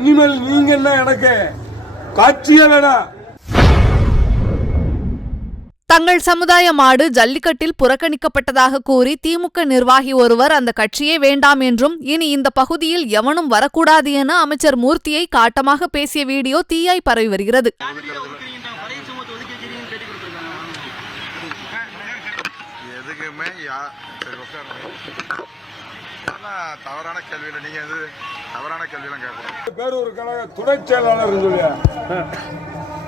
இனிமேல் நீங்க என்ன எனக்கு காட்சியே வேணாம். தங்கள் சமுதாய மாடு ஜல்லிக்கட்டில் புறக்கணிக்கப்பட்டதாக கூறி திமுக நிர்வாகி ஒருவர் அந்த கட்சியே வேண்டாம் என்றும் இனி இந்த பகுதியில் எவனும் வரக்கூடாது என அமைச்சர் மூர்த்தியை காட்டமாக பேசிய வீடியோ தீயாய் பரவி வருகிறது. தவறான கேள்வியில நீங்க தவறான கேள்வியெல்லாம் கேட்கணும். பேரூர் கழக துணை செயலாளர்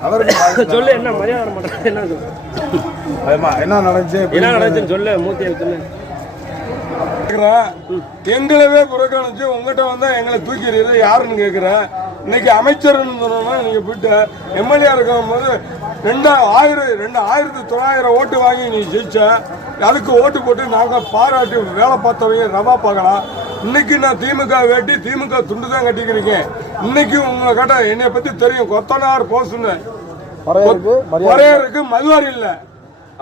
அவருக்கு சொல்லு, என்ன மரியாதை பண்றது, என்ன நடந்துச்சு சொல்லு, மூர்த்தியை சொல்லு. எங்களவே புறக்கணிச்சு உங்ககிட்ட வந்தா எங்களை தூக்கிறீங்க யாருன்னு கேட்கிறேன். இன்னைக்கு அமைச்சர்னு சொன்னா நீங்க போயிட்டு எம்எல்ஏ இருக்கும் போது 2900 ஓட்டு வாங்கி நீ ஜெயிச்ச, அதுக்கு ஓட்டு போட்டு நாங்க பாராட்டி வேலை பார்த்தவங்க ரவா பார்க்கலாம். இன்னைக்கு நான் திமுக வேட்டி திமுக துண்டு தான் கட்டிக்கிறீங்க. இன்னைக்கு உங்களை கேட்டா என்னை பத்தி தெரியும், கொத்தனார் போஸ்ட்னு வரையருக்கு மதுவாரி இல்ல.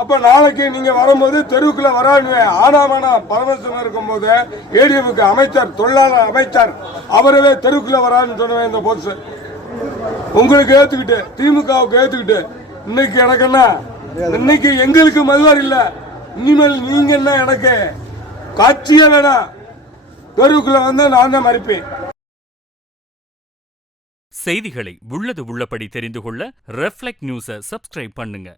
அப்ப நாளைக்கு நீங்க வரும்போது தெருவுக்குள்ள வராது. ஆனாமானா பரமேஸ்வரன் இருக்கும் போது ஏடிஎம்க்கு அமைச்சர், தொழிலாளர் அமைச்சர் அவரவே தெருவுக்குள்ள வரான்னு சொன்னவன் இந்த போஸ்ட் உங்களுக்கு ஏத்துக்கிட்டு திமுகவுக்கு ஏத்துக்கிட்டு இன்னைக்கு எனக்கு என்ன, இன்னைக்கு எங்களுக்கு மதுவாரி இல்ல. இனிமேல் நீங்க என்ன எனக்கு காட்சியே வேணாம். தெருவுக்குள்ள வந்து நான் தான் மறிப்பேன். செய்திகளை உள்ளது உள்ளபடி தெரிந்து கொள்ள ரெஃப்ளெக்ட் நியூஸை சப்ஸ்கிரைப் பண்ணுங்க.